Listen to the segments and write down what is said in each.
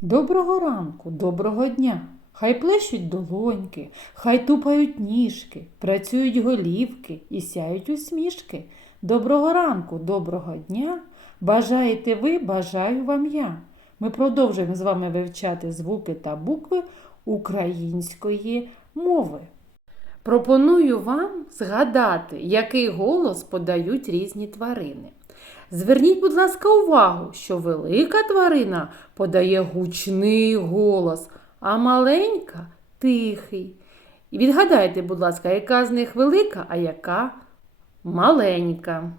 Доброго ранку, доброго дня. Хай плещуть долоньки, хай тупають ніжки, працюють голівки і сяють усмішки. Доброго ранку, доброго дня. Бажаєте ви, бажаю вам я. Ми продовжуємо з вами вивчати звуки та букви української мови. Пропоную вам згадати, який голос подають різні тварини. Зверніть, будь ласка, увагу, що велика тварина подає гучний голос, а маленька тихий. І відгадайте, будь ласка, яка з них велика, а яка маленька.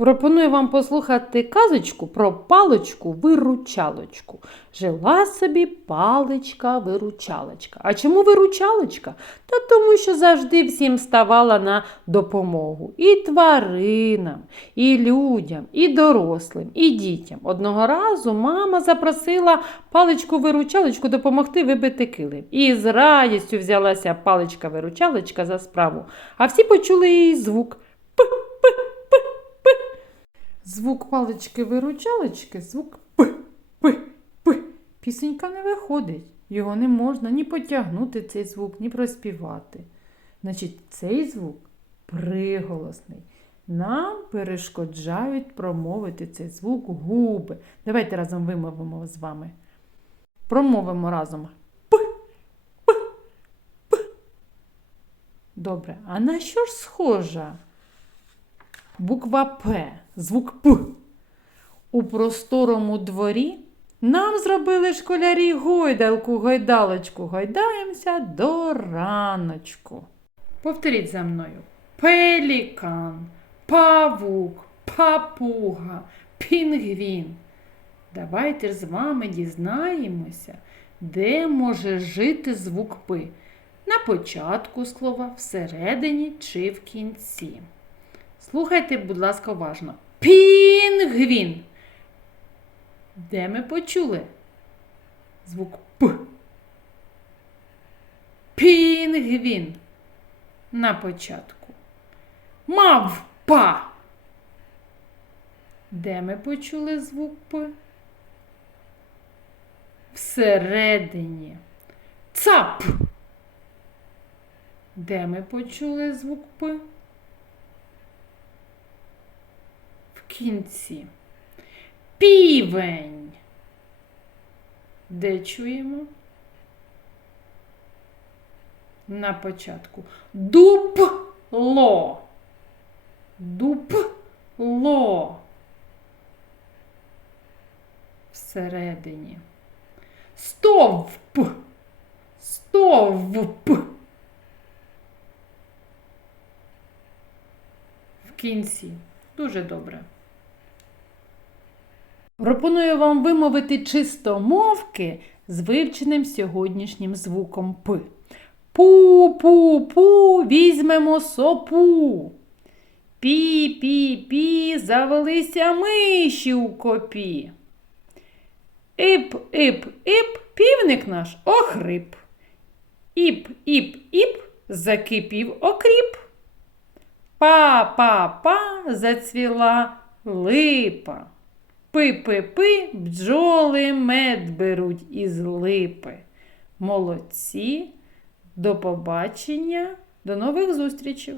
Пропоную вам послухати казочку про паличку-виручалочку. Жила собі паличка-виручалочка. А чому виручалочка? Та тому, що завжди всім ставала на допомогу. І тваринам, і людям, і дорослим, і дітям. Одного разу мама запросила паличку-виручалочку допомогти вибити килим. І з радістю взялася паличка-виручалочка за справу. А всі почули її звук. Звук палички-виручалочки, звук п, п, п. Пісенька не виходить. Його не можна ні потягнути цей звук, ні проспівати. Значить, цей звук приголосний. Нам перешкоджають промовити цей звук губи. Давайте разом вимовимо з вами. Промовимо разом. Добре, а на що ж схожа? Буква П, звук П. У просторому дворі нам зробили школярі гойдалку, гойдалочку, гойдаємося до раночку. Повторіть за мною. Пелікан, павук, папуга, пінгвін. Давайте з вами дізнаємося, де може жити звук П. На початку слова, всередині чи в кінці. Слухайте, будь ласка, уважно. Пінгвін. Де ми почули? Звук П. Пінгвін. На початку. Мавпа. Де ми почули звук П? Всередині. Цап. Де ми почули звук П? в кінці. Півень. Де чуємо? На початку. Дупло. Дупло. Всередині. Стовп. Стовп. В кінці. Дуже добре. Пропоную вам вимовити чистомовки з вивченим сьогоднішнім звуком П. Пу-пу-пу, візьмемо сопу. Пі-пі-пі, завелися миші у копі. Іп-іп-іп, півник наш охрип. Іп-іп-іп, закипів окріп. Па-па-па зацвіла липа. Пи-пи-пи бджоли мед беруть із липи. Молодці. До побачення, до нових зустрічей!